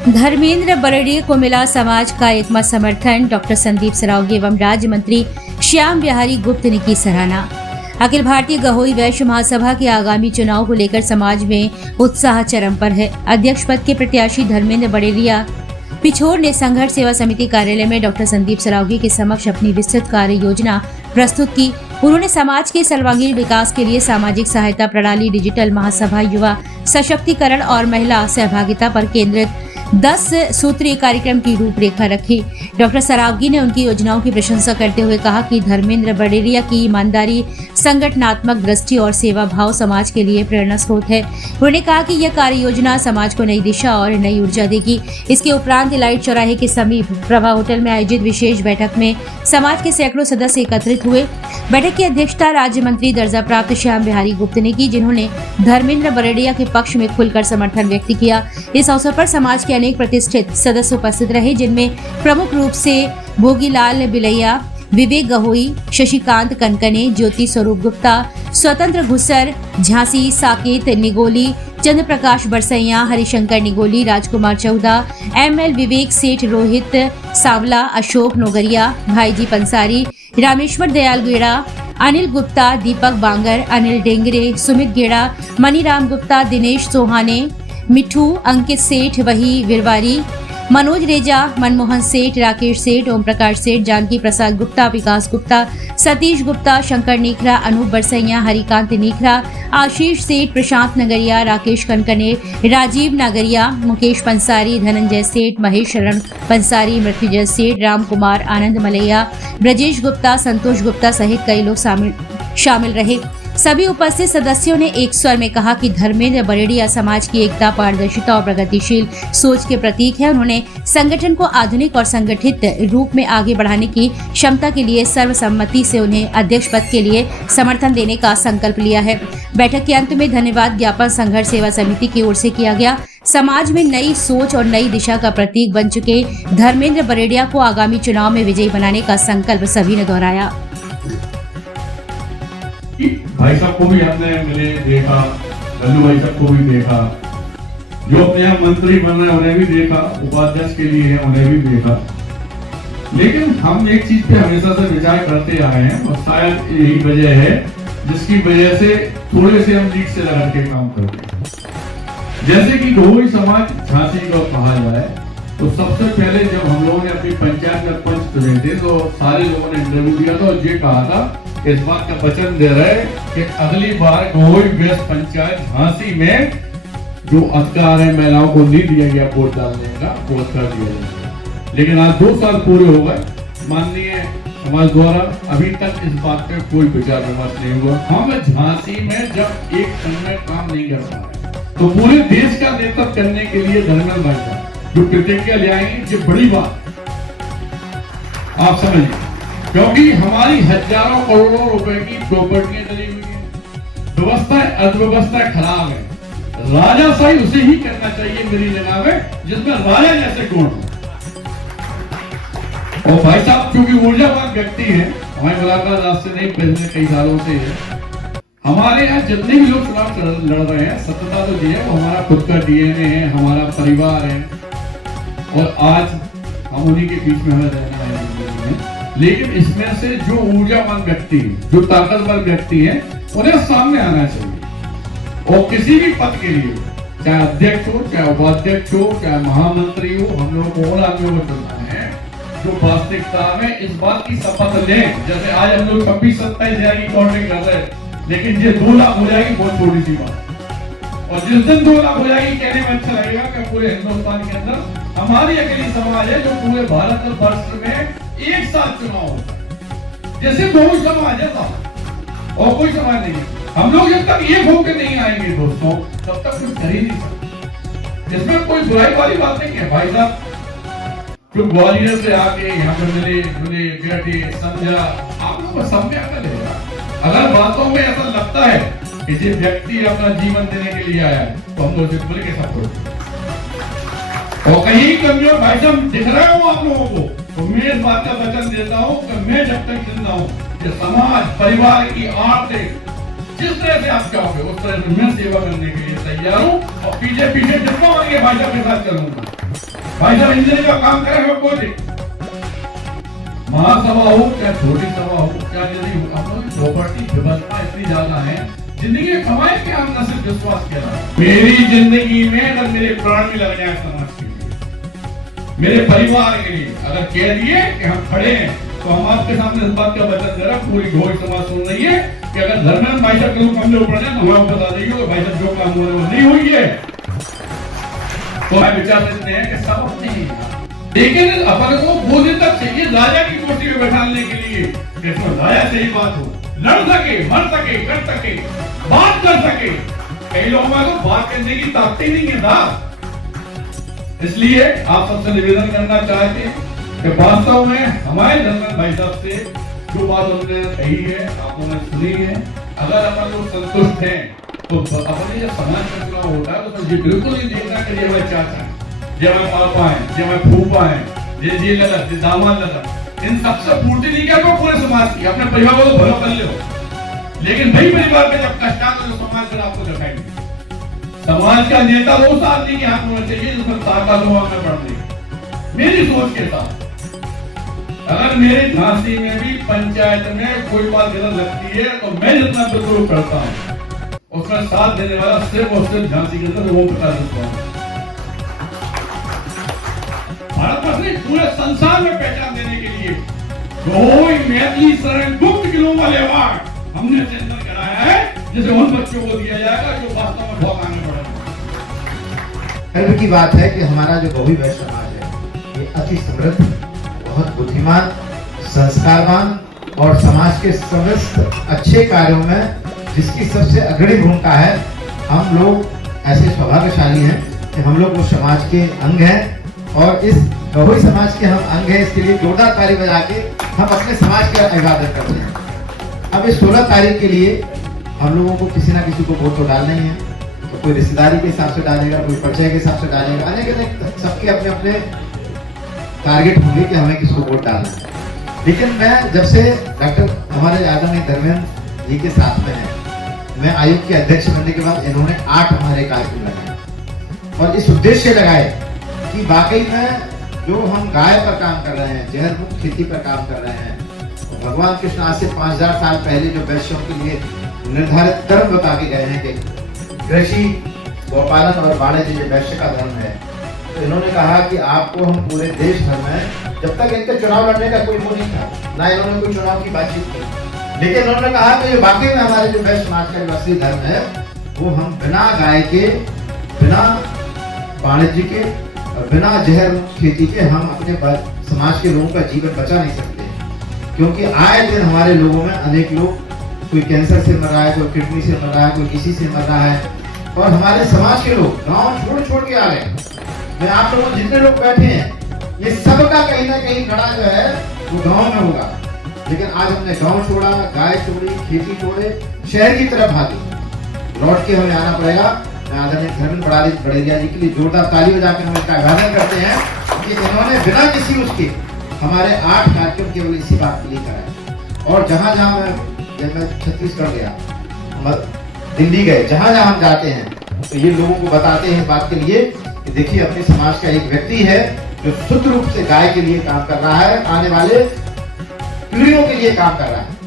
धर्मेंद्र बरड़िया को मिला समाज का एकमत समर्थन। डॉक्टर संदीप सरावगी एवं राज्य मंत्री श्याम बिहारी गुप्त ने की सराहना। अखिल भारतीय गहोई वैश्य महासभा के आगामी चुनाव को लेकर समाज में उत्साह चरम पर है। अध्यक्ष पद के प्रत्याशी धर्मेंद्र बरड़िया पिछोर ने संघर्ष सेवा समिति कार्यालय में डॉक्टर संदीप सरावगी के समक्ष अपनी विस्तृत कार्य योजना प्रस्तुत की। उन्होंने समाज के सर्वांगीण विकास के लिए सामाजिक सहायता प्रणाली, डिजिटल महासभा, युवा सशक्तिकरण और महिला सहभागिता पर केंद्रित 10 सूत्रीय कार्यक्रम की रूपरेखा रखी। डॉक्टर सरावगी ने उनकी योजनाओं की प्रशंसा करते हुए कहा कि धर्मेंद्र बरड़िया की ईमानदारी, संगठनात्मक दृष्टि और सेवा भाव समाज के लिए प्रेरणा स्रोत है। उन्होंने कहा कि यह कार्य योजना समाज को नई दिशा और नई ऊर्जा देगी। इसके उपरांत लाइट चौराहे के समीप प्रभा होटल में आयोजित विशेष बैठक में समाज के सैकड़ों सदस्य एकत्रित हुए। बैठक की अध्यक्षता राज्य मंत्री दर्जा प्राप्त श्याम बिहारी गुप्त ने की, जिन्होंने धर्मेंद्र बरड़िया के पक्ष में खुलकर समर्थन व्यक्त किया। इस अवसर पर समाज के अनेक प्रतिष्ठित सदस्य उपस्थित रहे, जिनमें प्रमुख रूप से भोगीलाल बिलैया, विवेक गहोई, शशिकांत कनकने, ज्योति स्वरूप गुप्ता, स्वतंत्र घुसर, झांसी साकेत निगोली, चंद्र प्रकाश बरसैया, हरिशंकर निगोली, राजकुमार चौधा, ML विवेक सेठ, रोहित सावला, अशोक नोगरिया, भाईजी पंसारी, रामेश्वर दयाल गेड़ा, अनिल गुप्ता, दीपक बांगर, अनिल डेंगरे, सुमित गेड़ा, मनीराम गुप्ता, दिनेश सोहाने, मिठू, अंकित सेठ, वही विरवारी, मनोज रेजा, मनमोहन सेठ, राकेश सेठ, ओम प्रकाश सेठ, जानकी प्रसाद गुप्ता, विकास गुप्ता, सतीश गुप्ता, शंकर नीखरा, अनूप बरसैया, हरिकांत नीखरा, आशीष सेठ, प्रशांत नगरिया, राकेश कनकने, राजीव नागरिया, मुकेश पंसारी, धनंजय सेठ, महेश शरण पंसारी, मृत्युंजय सेठ, राम कुमार, आनंद मलैया, ब्रजेश गुप्ता, संतोष गुप्ता सहित कई लोग शामिल रहे। सभी उपस्थित सदस्यों ने एक स्वर में कहा कि धर्मेंद्र बरड़िया समाज की एकता, पारदर्शिता और प्रगतिशील सोच के प्रतीक है। उन्होंने संगठन को आधुनिक और संगठित रूप में आगे बढ़ाने की क्षमता के लिए सर्वसम्मति से उन्हें अध्यक्ष पद के लिए समर्थन देने का संकल्प लिया है। बैठक के अंत में धन्यवाद ज्ञापन संघर्ष सेवा समिति की ओर से किया गया। समाज में नई सोच और नई दिशा का प्रतीक बन चुके धर्मेंद्र बरड़िया को आगामी चुनाव में विजयी बनाने का संकल्प सभी ने दोहराया। भाई साहब को भी हमने मिले देखा, गल्लू भाई साहब को भी देखा, जो अपने यहाँ मंत्री बन रहे हैं उन्हें भी देखा, उपाध्यक्ष के लिए है उन्हें भी देखा। लेकिन हम एक चीज पे हमेशा से विचार करते आए हैं और शायद यही वजह है जिसकी वजह से थोड़े से हम लीक से लगा के काम करते हैं। जैसे कि गहोई समाज झांसी को कहा जाए तो सबसे पहले जब हम लोगों ने अपनी पंचायत में पंच चुने थे तो सारे लोगों ने इंटरव्यू दिया था और ये कहा था, इस बात का वचन दे रहे कि अगली बार गहोई वेस्ट पंचायत झांसी में जो अधिकार है महिलाओं को नहीं दिया गया वोट डालने का, वो अधिकार दिया जाएगा। लेकिन आज 2 साल पूरे हो गए, माननीय समाज द्वारा अभी तक इस बात पे कोई विचार विमर्श नहीं हुआ। हम झांसी में जब एक संघ में काम नहीं कर पाए तो पूरे देश का नेतृत्व करने के लिए धर्मेंद्र भाई साहब जो प्रतिज्ञा ले आएंगे, ये बड़ी बात आप समझिए, क्योंकि हमारी हजारों करोड़ों रुपए की प्रॉपर्टियां चली हुई है, व्यवस्था अर्थव्यवस्था खराब है। राजाशाही उसे ही करना चाहिए मेरी निगाह में जिसमें राजा जैसे गुण हो। और भाई साहब क्योंकि ऊर्जावान व्यक्ति है, हमारी मुलाकात आज से नहीं, पिछले कई सालों से है। हमारे यहाँ जितने भी लोग चुनाव लड़ रहे हैं, सत्यता तो ये है वो हमारा खुद का DNA है, हमारा परिवार है और आज हम उन्हीं के बीच में हमें रहना है। लेकिन इसमें से जो ऊर्जावान व्यक्ति है, जो ताकतवर व्यक्ति है, उन्हें सामने आना चाहिए और किसी भी पद के लिए, चाहे अध्यक्ष हो, चाहे उपाध्यक्ष हो, चाहे महामंत्री हो, हम लोगों को और आदमियों को चुनना है जो वास्तविकता में इस बात की शपथ लें। जैसे आज हम लोग 26-27 हजार की काउंटिंग कर रहे हैं, लेकिन ये 2 लाख हो जाएगी बहुत थोड़ी सी बात, और जिस दिन 2 लाख हो जाएगी कहने में अच्छा लगेगा कि पूरे हिंदुस्तान के अंदर हमारी अकेली समाज है जो पूरे भारत वर्ष में एक साथ चुनाव होता है, जैसे बहु समाज है और कोई समाज नहीं है। हम लोग जब तक एक होकर नहीं आएंगे दोस्तों, तब तक कुछ कर ही नहीं सकते। इसमें कोई बुराई वाली बात नहीं है। भाई साहब जो ग्वालियर से आके यहाँ पे मिले बैठे समझा, आप लोग को समझा कर लेगा। अगर बातों में ऐसा लगता है कि ये व्यक्ति अपना जीवन देने के लिए आया है तो हम लोग खुल के सपोर्ट। और कहीं कमजोर भाई साहब दिख रहे हो आप लोगों को, तो मैं इस बात का वचन देता हूँ कि मैं जब तक जिंदा हूँ, कि समाज परिवार की आर्थिक जिस तरह से आप चाहोगे उस तरह से मैं सेवा करने के लिए तैयार हूँ और पीछे जितना भाई साहब के साथ चलूंगा। भाई साहब इंजीनियर का काम करेगा कोई महासभा हो चाहे छोटी सभा हो, चाहे यदि हम लोग प्रॉपर्टी व्यवस्था इतनी ज्यादा है, जिंदगी में कमाए के हम न सिर्फ विश्वास किया, मेरी जिंदगी में अगर मेरे प्राण भी लग जाए समाज के लिए, मेरे परिवार के लिए, अगर कह दिए कि हम खड़े हैं, तो हम आपके सामने इस बात का वचन दे रहा, पूरी घोष समाज सुन रही है कि अगर धर्मेंद्र भाई साहब कहीं कमजोर पड़ जाए तो हमें बता देंगे भाई साहब जो काम हो रहा है वो नहीं हुई है। तो मैं विचार देते हैं कि सब अपने हैं, लेकिन अपन को वो दिन तक चाहिए राजा की कुर्सी पे बैठाने के लिए, जिसमें राजा से ही बात हो, लड़ सके, मर सके, कर सके, बात कर सके। कई लोगों में तो बात करने की ताकत ही नहीं है साहब। इसलिए आप सबसे निवेदन करना चाहते हैं कि वास्तव में हमारे धर्मेंद्र भाई साहब से जो बात उन्होंने कही है, आप उन्होंने सुनी है, अगर अपन लोग संतुष्ट हैं तो अपने जब समाज का चुनाव होता है तो ये बिल्कुल नहीं देखना कि ये हमारे चाचा है, ये हमारे पापा है, ये हमारे फूफा है, ये लगा, ये दामाद लगा, इन सबसे पूर्ति नहीं किया पूरे समाज की, अपने परिवार को भला कर लो, लेकिन भाई परिवार में जब कष्ट आता है तो समाज फिर आपको दिखाएंगे। समाज का नेता वो आदमी के हाथ होना चाहिए जिसमें ताकत हो हमें बढ़ने। मेरी सोच के साथ अगर मेरे झांसी में भी पंचायत में कोई बात गलत लगती है तो मैं जितना विद्रोह करता हूँ उसमें साथ देने वाला सिर्फ और सिर्फ झांसी के अंदर वो प्रकाश भारत में पूरे संसार में पहचान देने के लिए गहोई मैथिली शरण गुप्त किलो वाले अवार्ड हमने सेंटर कराया है, जिसे उन बच्चों को दिया जाएगा जो वास्तव में बहुत आगे बढ़े। गर्व की बात है कि हमारा जो गहोई वैश्य समाज है ये अति समृद्ध, बहुत बुद्धिमान, संस्कारवान और समाज के समस्त अच्छे कार्यों में जिसकी सबसे अग्रणी भूमिका है। हम लोग ऐसे सौभाग्यशाली हैं कि हम लोग उस समाज के अंग हैं और इस गहोई समाज के हम अंग हैं। इसके लिए जोरदार ताली बजा के हम अपने समाज की इबादत करते हैं। अब इस 16 तारीख के लिए हम लोगों को किसी ना किसी को वोट तो डालना ही है, तो कोई रिश्तेदारी के हिसाब से डालेगा, कोई परिचय के हिसाब से डालेगा, अनेक सबके अपने अपने टारगेट होंगे कि हमें किसको वोट डालना है। लेकिन मैं जब से डॉक्टर हमारे आदरणीय धर्मेंद्र जी के साथ में है, मैं आयोग के अध्यक्ष बनने के बाद इन्होंने 8 हमारे कार्यक्रम लगाए और इस उद्देश्य लगाए कि वाकई में जो हम गाय पर काम कर रहे हैं, जहर मुक्त खेती पर काम कर रहे हैं, भगवान कृष्ण आज से 5000 साल पहले जो वैश्यों के लिए निर्धारित धर्म बता के गए हैं कि कृषि, गौपालन और वाणिज्य जो वैश्य का धर्म है, तो इन्होंने कहा कि आपको हम पूरे देश भर में, जब तक इनके चुनाव लड़ने का कोई वो नहीं था, ना इन्होंने कोई चुनाव की बातचीत की, लेकिन उन्होंने कहा कि वाकई में हमारे जो वैश्य समाज का जो असली धर्म है वो हम बिना गाय के, बिना वाणिज्य के और बिना जहर खेती के हम अपने समाज के लोगों का जीवन बचा नहीं सकते। क्योंकि आए दिन हमारे लोगों में अनेक लोग, कोई कैंसर से मर रहा है, कोई किडनी से मर रहा है, कोई किसी से मर रहा है, और हमारे समाज के लोग गांव छोड़ के आ गए। मैं आप लोगों जितने लोग बैठे हैं ये सबका कहीं ना कहीं खड़ा जो है वो गांव में होगा, लेकिन आज हमने गांव छोड़ा, गाय छोड़ी, खेती छोड़े, शहर की तरफ भागे, लौट के हमें आना पड़ेगा। मैं आदरणीय धर्मेंद्र बड़ेरिया जी के लिए जोरदार ताली बजाकर हम इसका अभिवादन करते हैं कि इन्होंने बिना किसी उसके हमारे 8 कार्यक्रम केवल इसी बात के लिए कराए। और जहाँ मैं छत्तीसगढ़ गया, दिल्ली गए, जहाँ हम जाते हैं तो ये लोगों को बताते हैं इस बात के लिए कि देखिए अपने समाज का एक व्यक्ति है जो शुद्ध रूप से गाय के लिए काम कर रहा है, आने वाले पीढ़ियों के लिए काम कर रहा है।